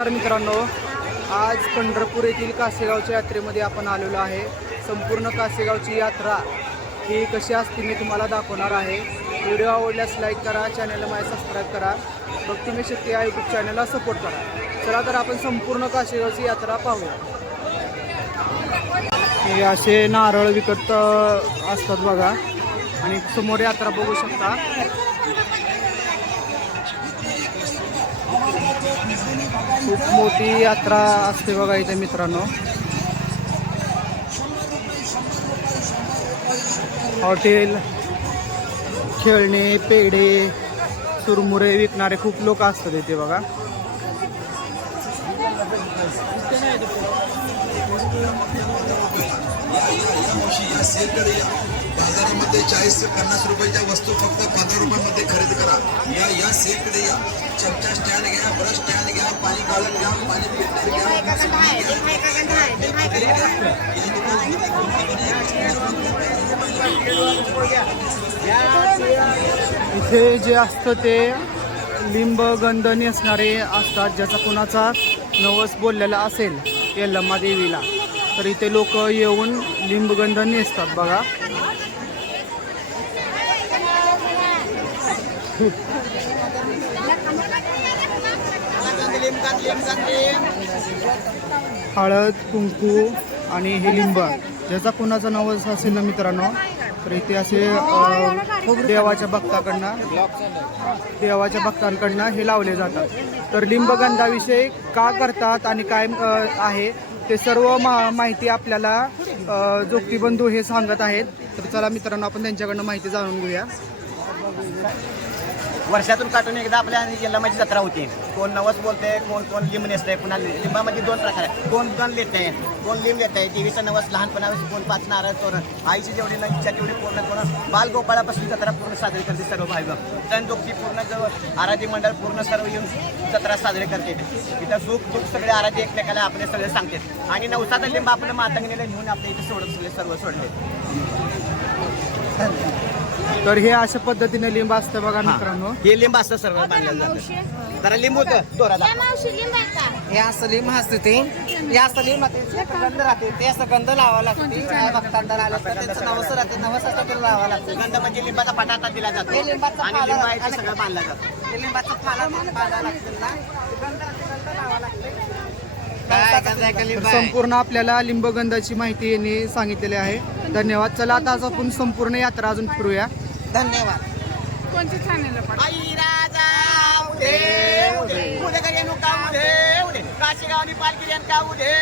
तर मित्रांनो आज पंढरपूर येथील कासेगावच्या यात्रेमध्ये आपण आलेलो आहे. संपूर्ण कासेगावची यात्रा ही कशी असते मी तुम्हाला दाखवणार आहे. व्हिडिओ आवडल्यास लाईक करा चॅनलला माझ्या सबस्क्राईब करा. भक्ती मी शक्ती या यूट्यूब चॅनलला सपोर्ट करा. चला तर आपण संपूर्ण कासेगावची यात्रा पाहू हे असे नारळ विकत असतात बघा. आणि समोर यात्रा बघू शकता. खूप मोठी यात्रा असते बघा इथे मित्रांनो. हॉटेल खेळणे पेढे चुरमुरे विकणारे खूप लोक असतात इथे बघा. बाजारामध्ये चाळीस ते पन्नास रुपयाच्या वस्तू फक्त पंधरा रुपयामध्ये खरेदी करा. या या सेलकडे या. चमचा स्टँड घ्या ब्रश स्टँड घ्या पाणी काढून घ्या पाणी फिल्टर घ्या इथे जे असतं ते लिंब गंध नेसणारे असतात ज्याचा कोणाचा नवस बोललेला असेल यल्लम्मा देवीला तर इथे लोक येऊन लिंबगंध नेसतात बघा. हळद कुंकू आणि हे लिंब. ज्याचा कुणाचा नवस असेल ना मित्रांनो तर इथे असे देवाच्या भक्ताकडनं देवाच्या भक्तांकडनं हे लावले जातात. तर लिंबगंधाविषयी का करतात आणि काय आहे ते सर्व मा माहिती आपल्याला अ, जोक्तीबंधू हे सांगत आहेत. तर चला मित्रांनो आपण त्यांच्याकडनं माहिती जाणून घेऊया. वर्षातून काढून एकदा आपल्या यल्लामाची जत्रा होती. कोण नवस बोलते कोण कोण लिंब नेसते पुन्हा लिंबामध्ये दोन प्रकार आहे कोण लेत लेते कोण लिंब लेते देवीचा नवस लहानपणापासून कोण पाच नारळ तोरण आईची जेवढी न इच्छा तेवढी पूर्ण करून बालगोपाळापासून जत्रा पूर्ण साजरी करते सर्व भाई तण पूर्ण जवळ आराधी मंडळ पूर्ण सर्व येऊन जत्रा साजरी करते. इथं सुख दुःख सगळे आराधी एकमेकाला आपले सगळे सांगतात आणि नवसाचा लिंब आपल्या मातंगणीला घेऊन आपल्या इथे सोडत सगळे सर्व सोडले. तर हे अशा पद्धतीने लिंब असतं बघा मित्रांनो. हे लिंब असतं सर्व बांधलेलं जातं. जरा लिंब होतं. दोरा हे असं लिंब असते ते. हे असं लिंब राहते ते गंध राहते. ते असं गंध लावावं लागते काय भक्तांना आलं तर त्यांचं नवस राहते. नवस असतं ते लावावं लागतं. गंध म्हणजे लिंबाचा पटाटा दिला जातो. हे लिंबाचं आणि लिंब आहे ते सगळं बांधलं जातं. ते लिंबाचं पाला बांधावं लागतं ना. ते गंध गंध लावावं लागते. संपूर्ण आपल्याला लिंबगंधाची माहिती यांनी सांगितलेली आहे. धन्यवाद. चला आता आज आपण संपूर्ण यात्रा अजून फिरूया. धन्यवाद. आई राजा उदे उदे. उदे करे नुका उदे उदे. काशीगाव आणि पालखी का उदे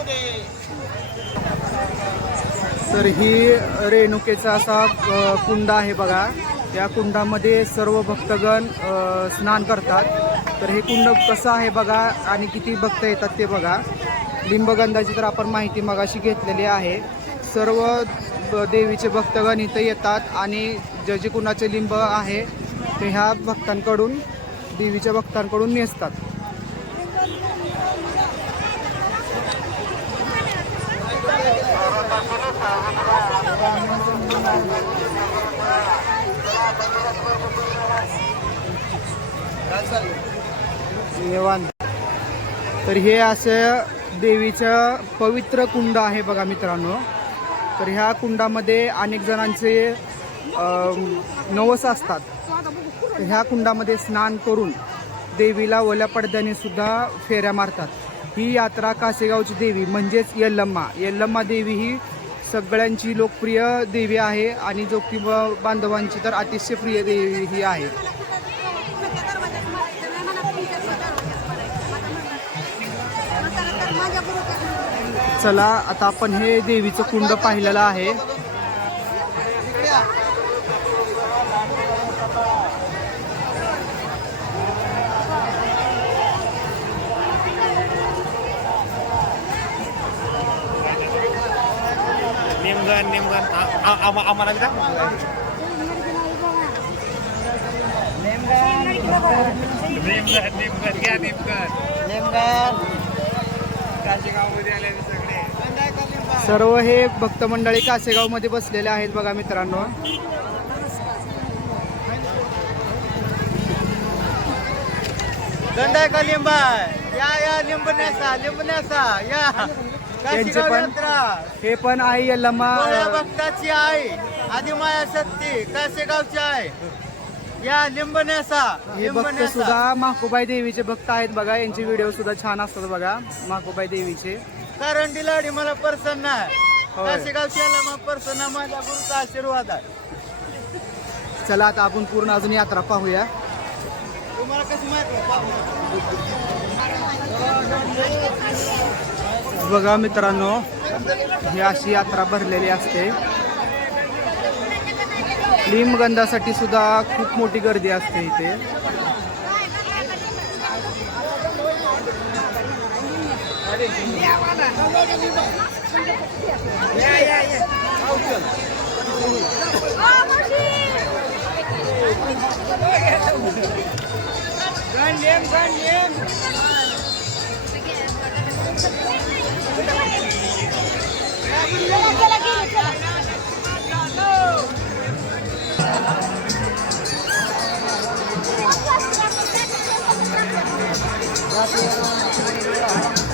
उदे. तर ही रेणुकेचा असा कुंड आहे बघा. या कुंडामध्ये सर्व भक्तगण स्नान करतात. तर हे कुंड कसं आहे बघा आणि किती भक्त येतात ते बघा. लिंबगंधाची तर आपण माहिती मगाशी घेतलेली आहे. सर्व देवीचे भक्तगण इथं येतात आणि जे जे कुणाचे लिंब आहे ते ह्या भक्तांकडून देवीच्या भक्तांकडून नेसतात. निवांत तर हे असं देवीचं पवित्र कुंड आहे बघा मित्रांनो. तर ह्या कुंडामध्ये अनेक जणांचे नवस असतात. ह्या कुंडामध्ये स्नान करून देवीला ओल्या पडद्याने सुद्धा फेऱ्या मारतात. ही यात्रा कासेगावची देवी म्हणजेच यल्लम्मा. यल्लम्मा देवी ही सगळ्यांची लोकप्रिय देवी आहे आणि जोगती ब- बांधवांची तर अतिशय प्रिय देवी ही आहे. चला आता आपण हे देवीचं कुंड पाहिलेलं आहे. निमगण निमगण आम्हाला बी घ्या काशीगावमध्ये आले सगळे. सर्व हे भक्त मंडळी कासेगावमध्ये बसलेले आहेत बघा मित्रांनो. दंड कलिंबा या या लिंबण्याचा लिंबण्याचा या. त्यांचे पण हे पण आई यल्लम्मा भक्ताची आई आदिमाया सत्ती कासेगावची आई. या लिंबण्याचा हे भक्त सुद्धा माकुबाई देवीचे भक्त आहेत बघा यांचे व्हिडिओ सुद्धा छान असतात बघा माकुबाई देवीचे. करंडी लाडी मला प्रसन्न आहे. कासेगावची मग प्रसन्न माझ्या गुरुचा आशीर्वाद आहे. चला आता आपण पूर्ण अजून यात्रा पाहूया. तुम्हाला कसं माहिती बघा मित्रांनो ही अशी यात्रा भरलेली असते. लिंबगंधासाठी सुद्धा खूप मोठी गर्दी असते इथे. Gracias.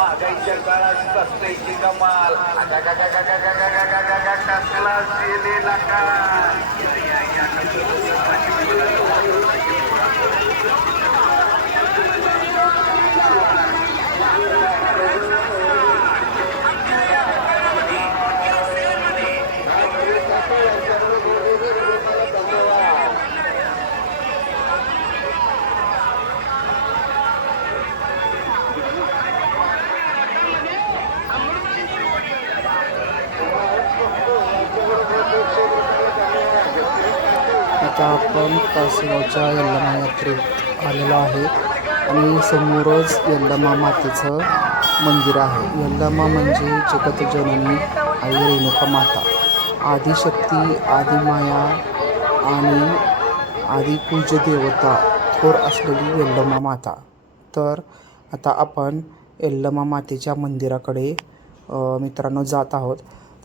महागाईच्या काळात सस्त्याची कमाल कसला दिलेला काय आता आपण कासवाच्या यल्लमा यात्रेत आलेलो आहे. आणि समोरच यल्लमा मातेचं मंदिर आहे. यल्लमा म्हणजे जगतजननी आई रेणुका माता. आदिशक्ती आदिमाया आणि आदिपूज्य देवता थोर असलेली यल्लमा माता. तर आता आपण यल्लमा मातेच्या मंदिराकडे मित्रांनो जात आहोत.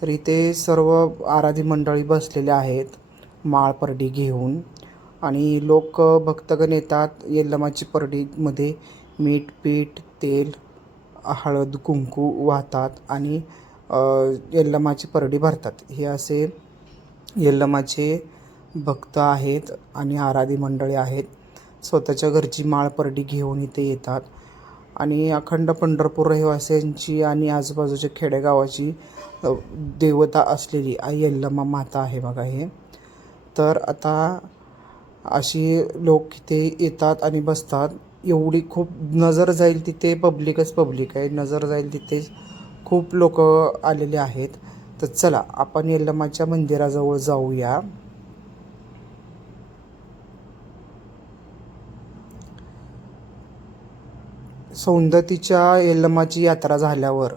तर इथे सर्व आराधी मंडळी बसलेले आहेत. माळ परडी घेऊन आणि लोक भक्तगण येतात. येल्लमाची परडीमध्ये मीठ पीठ तेल हळद कुंकू वाहतात आणि येल्लमाची यल्लमाची परडी भरतात. हे असे यल्लमाचे भक्त आहेत आणि आराधी मंडळी आहेत. स्वतःच्या घरची माळ परडी घेऊन इथे येतात. आणि अखंड पंढरपूर रहिवाशांची आणि आजूबाजूच्या खेडेगावाची देवता असलेली आई यल्लमा माता आहे बघा हे. तर आता अशी लोक तिथे येतात आणि बसतात. एवढी खूप नजर जाईल तिथे पब्लिकच पब्लिक आहे. नजर जाईल तिथे खूप लोक आलेले आहेत. तर चला आपण यल्लमाच्या मंदिराजवळ जाऊया. सौंदतीच्या यल्लमाची यात्रा झाल्यावर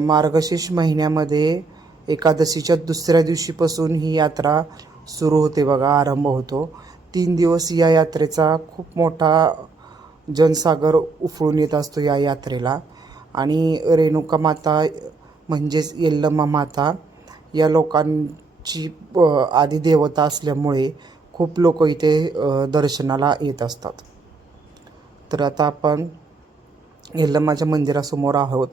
मार्गशीर्ष महिन्यामध्ये एकादशीच्या दुसऱ्या दिवशीपासून ही यात्रा सुरू होते बघा आरंभ होतो. तीन दिवस या यात्रेचा खूप मोठा जनसागर उफळून येत असतो या यात्रेला. आणि रेणुका माता म्हणजेच येल्लम्मा माता या लोकांची आधी देवता असल्यामुळे खूप लोक इथे दर्शनाला येत असतात. तर आता आपण येल्लम्माच्या मंदिरासमोर आहोत.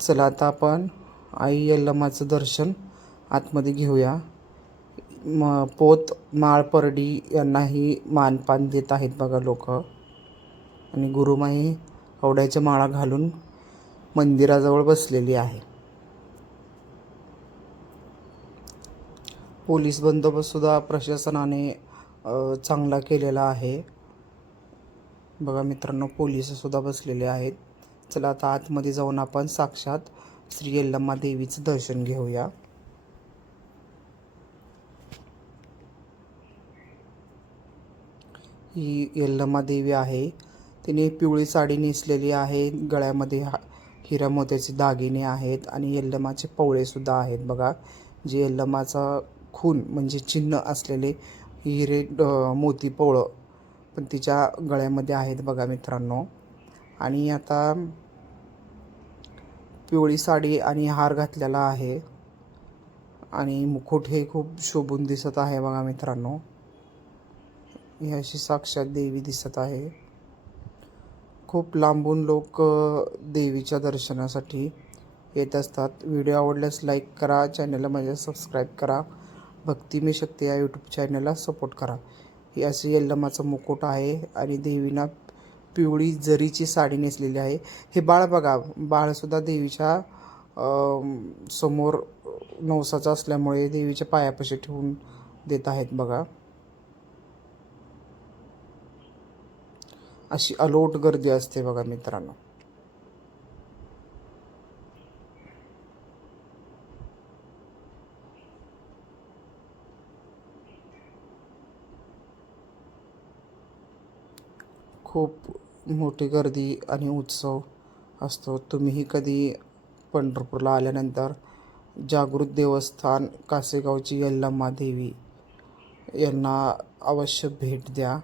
चला आता आपण आई यल्लमाचं दर्शन आतमध्ये घेऊया. म पोत माळ परडी यांनाही मानपान देत आहेत बघा लोक. आणि गुरुमाई हवड्याच्या माळा घालून मंदिराजवळ बसलेली आहे. पोलीस बंदोबस्तसुद्धा प्रशासनाने चांगला केलेला आहे. बघा मित्रांनो पोलिससुद्धा बसलेले आहेत. चला आता आतमध्ये जाऊन आपण साक्षात श्री यल्लम्मा देवीचं दर्शन घेऊया. ही यल्लम्मा देवी आहे. तिने पिवळी साडी नेसलेली आहे. गळ्यामध्ये हा हिरा मोत्याचे दागिने आहेत आणि यल्लमाचे पवळेसुद्धा आहेत. बघा जे यल्लमाचा खून म्हणजे चिन्ह असलेले हिरे मोती पवळं पण तिच्या गळ्यामध्ये आहेत बघा मित्रांनो. आणि आता पिवळी साडी आणि हार घातलेला आहे. आणि मुकुट हे खूप शोभून दिसत आहे बघा मित्रांनो. ही अशी साक्षात देवी दिसत आहे. खूप लांबून लोक देवीच्या दर्शनासाठी येत असतात. व्हिडिओ आवडल्यास लाईक करा चॅनलला माझ्या सबस्क्राईब करा. भक्ती मी शक्ती या यूट्यूब चॅनलला सपोर्ट करा. ही अशी यल्लमाचं मुकुट आहे आणि देवीना पिवळी जरीची साडी नेसलेली आहे. हे बाळ बघा बाळसुद्धा देवीच्या समोर नवसाचा असल्यामुळे देवीच्या पायापाशी ठेवून देत आहेत बघा. अशी अलोट गर्दी असते बघा मित्रांनो. खूप मोठी गर्दी आणि उत्सव असतो. तुम्हीही कधी पंढरपूरला आल्यानंतर जागृत देवस्थान कासेगावची यल्लम्मा देवी यांना अवश्य भेट द्या.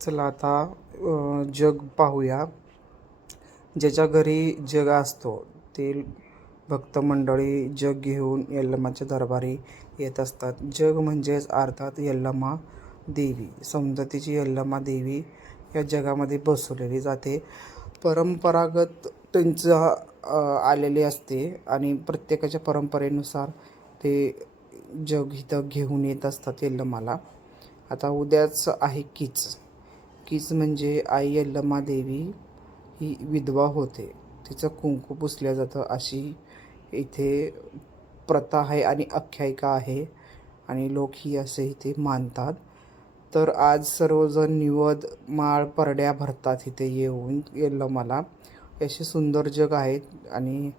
चला आता जग पाहूया. ज्याच्या घरी जग असतो ते भक्त मंडळी जग घेऊन यल्लमाच्या दरबारी येत असतात. जग म्हणजेच अर्थात यल्लमा देवी. सौंदतीची यल्लमा देवी या जगामध्ये बसवलेली जाते. परंपरागत त्यांचा आलेली असते आणि प्रत्येकाच्या परंपरेनुसार ते जग इथं घेऊन येत असतात यल्लमाला. आता उद्याच आहे कीच. कीच म्हणजे आई यल्लमा देवी ही विधवा होते. तिचं कुंकू पुसल्या जातं अशी इथे प्रथा आहे आणि आख्यायिका आहे आणि लोक ही असे इथे मानतात. तर आज सर्वजण निवद माळ परड्या भरतात इथे येऊन गेलं मला असे सुंदर जग आहेत आणि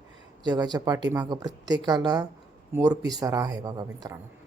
जगाच्या पाठीमागं प्रत्येकाला मोर पिसारा आहे बघा मित्रांनो.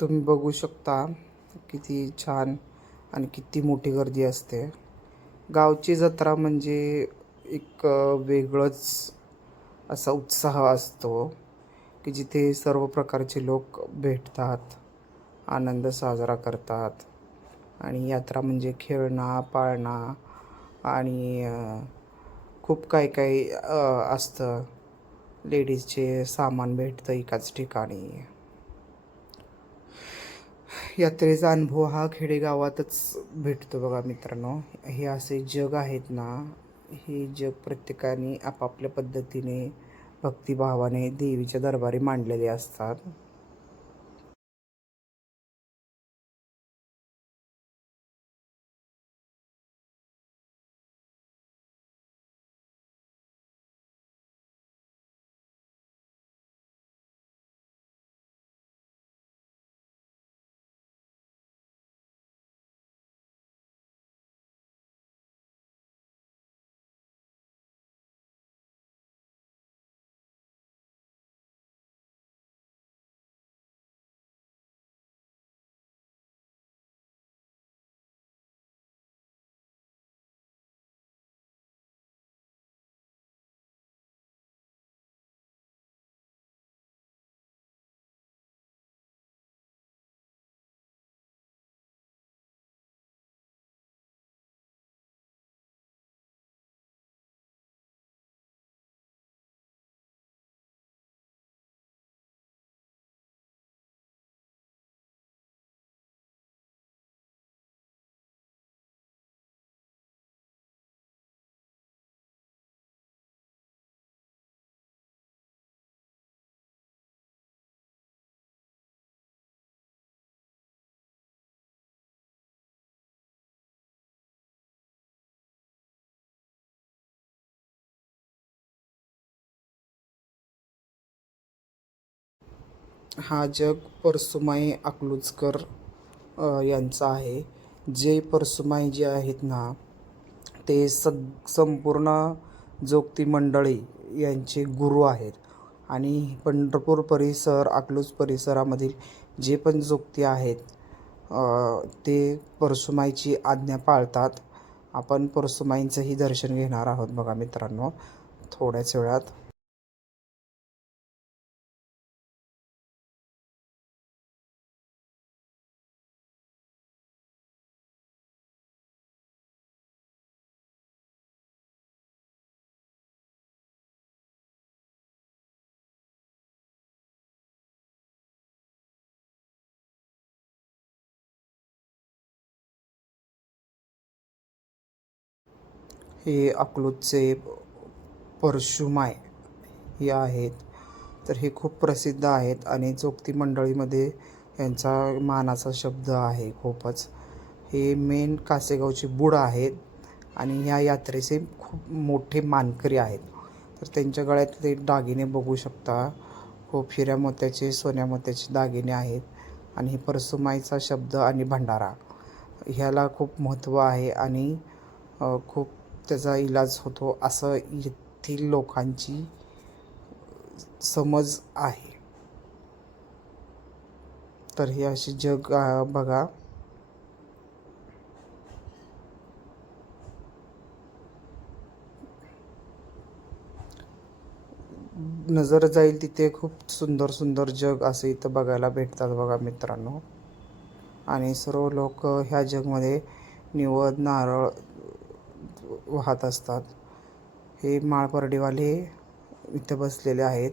तुम्ही बघू शकता किती छान आणि किती मोठी गर्दी असते. गावची जत्रा म्हणजे एक वेगळंच असा उत्साह असतो की जिथे सर्व प्रकारचे लोक भेटतात आनंद साजरा करतात आणि यात्रा म्हणजे खेळणं पाळणं आणि खूप काही काही असतं. लेडीजचे सामान भेटतं एकाच ठिकाणी. यात्रेचा अनुभव हा खेडेगावातच भेटतो बघा मित्रांनो. हे असे जग आहेत ना हे जग प्रत्येकाने आपापल्या पद्धतीने भक्तिभावाने देवीच्या दरबारी मांडलेले असतात. हा जग परसुमाई अकलूजकर यांचा आहे. जे परसुमाई जे आहेत ना ते सग संपूर्ण जोगती मंडळी यांचे गुरु आहेत. आणि पंढरपूर परिसर अकलूज परिसरामधील जे पण जोगती आहेत ते परशुमाईची आज्ञा पाळतात. आपण परसुमाईंचंही दर्शन घेणार आहोत बघा मित्रांनो थोड्याच वेळात. हे अकलूजचे परशुमाय हे आहेत. तर हे खूप प्रसिद्ध आहेत आणि चोपती मंडळीमध्ये यांचा मानाचा शब्द आहे खूपच. हे मेन कासेगावचे बुड आहेत आणि ह्या यात्रेचे खूप मोठे मानकरी आहेत. तर त्यांच्या गळ्यातले दागिने बघू शकता. हो, खूप हिऱ्या मोत्याचे सोन्या मोत्याचे दागिने आहेत आणि हे परसुमाईचा शब्द आणि भंडारा. ह्याला खूप महत्त्व आहे आणि खूप त्याचा इलाज होतो असं येथील लोकांची समज आहे. तर हे अशी जग बघा. नजर जाईल तिथे खूप सुंदर सुंदर जग असे इथं बघायला भेटतात बघा मित्रांनो. आणि सर्व लोक ह्या जगमध्ये निवद नारळ वाहत असतात. हे माळपर्डीवाले इथे बसलेले आहेत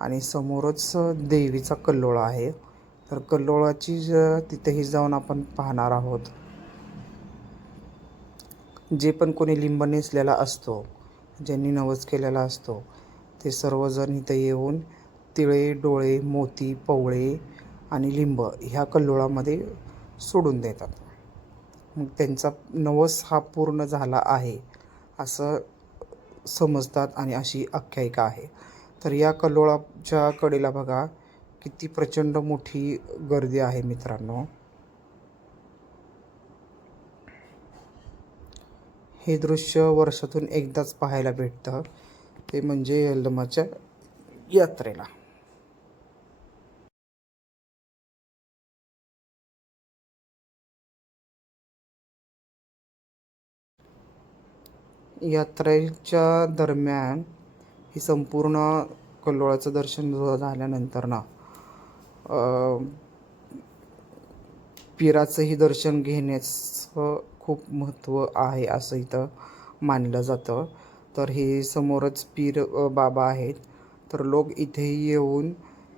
आणि समोरच देवीचा कल्लोळा आहे. तर कल्लोळाची तिथेही जाऊन आपण पाहणार आहोत. जे पण कोणी लिंब नेसलेला असतो ज्यांनी नवस केलेला असतो ते सर्वजण इथे येऊन तिळे डोळे मोती पवळे आणि लिंब ह्या कल्लोळामध्ये सोडून देतात. मग त्यांचा नवस हा पूर्ण झाला आहे असं समजतात आणि अशी आख्यायिका आहे. तर या कल्लोळाच्या कडेला बघा किती प्रचंड मोठी गर्दी आहे मित्रांनो. हे दृश्य वर्षातून एकदाच पाहायला भेटतं. ते म्हणजे यल्लमाच्या यात्रेला. यात्रेच्या दरम्यान ही संपूर्ण कल्लोळाचं दर्शन झाल्यानंतर ना पिराचंही दर्शन घेण्याचं खूप महत्त्व आहे असं इथं मानलं जातं. तर हे समोरच पीर बाबा आहेत. तर लोक इथेही येऊन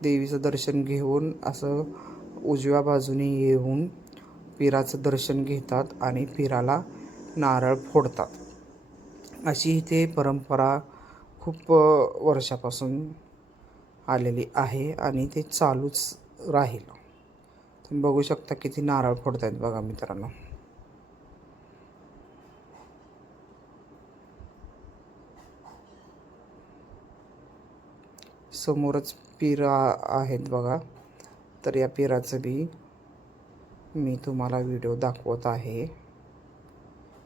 देवीचं दर्शन घेऊन असं उजव्या बाजूने येऊन पिराचं दर्शन घेतात आणि पिराला नारळ फोडतात. अशी इथे परंपरा खूप वर्षापासून आलेली आहे आणि ते चालूच राहील. तुम्ही बघू शकता किती नारळ फोडत आहेत बघा मित्रांनो. समोरच पिरा आहेत बघा. तर या पिराचं बी मी तुम्हाला व्हिडिओ दाखवत आहे.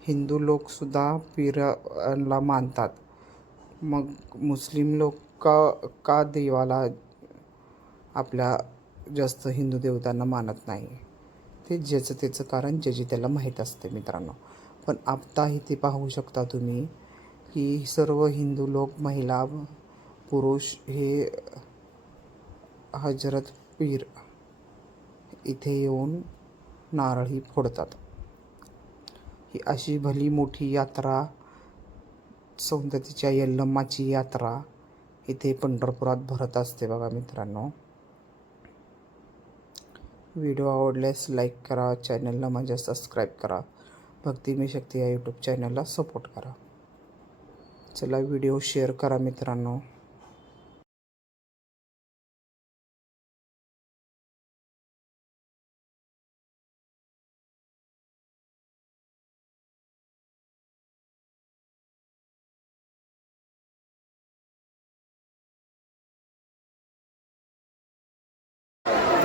हिंदू लोकसुद्धा पिराला मानतात. मग मुस्लिम लोक का का देवाला आपल्या जास्त हिंदू देवतांना मानत नाही? ते ज्याचं त्याचं कारण ज्याची त्याला माहीत असते मित्रांनो. पण आत्ता इथे पाहू शकता तुम्ही की सर्व हिंदू लोक महिला पुरुष हे हजरत पीर इथे येऊन नारळी फोडतात. ही अशी भली मोठी यात्रा सौंदतीच्या यल्लम्माची यात्रा इथे पंढरपुरात भरत असते बघा मित्रांनो. व्हिडिओ आवडल्यास लाईक करा चॅनलला माझ्या सबस्क्राईब करा. भक्ती मी शक्ती या यूट्यूब चॅनलला सपोर्ट करा. चला व्हिडिओ शेअर करा मित्रांनो.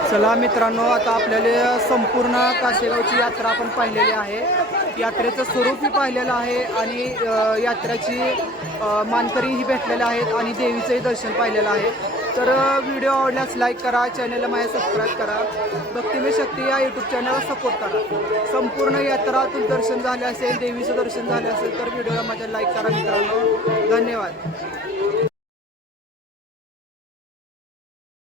चला मित्रांनो आता आपल्याला संपूर्ण कासेगावची यात्रा आपण पाहिलेली आहे. यात्रेचं स्वरूपही पाहिलेलं आहे आणि यात्रेची मानकरीही भेटलेले आहेत आणि देवीचंही दर्शन पाहिलेलं आहे. तर व्हिडिओ आवडल्यास लाईक करा चॅनलला माझ्या सबस्क्राईब करा. भक्तिमय शक्ती या यूट्यूब चॅनलला सपोर्ट करा. संपूर्ण यात्रातून दर्शन झाले असेल देवीचं दर्शन झाले असेल तर व्हिडिओला माझ्या लाईक करा मित्रांनो. धन्यवाद.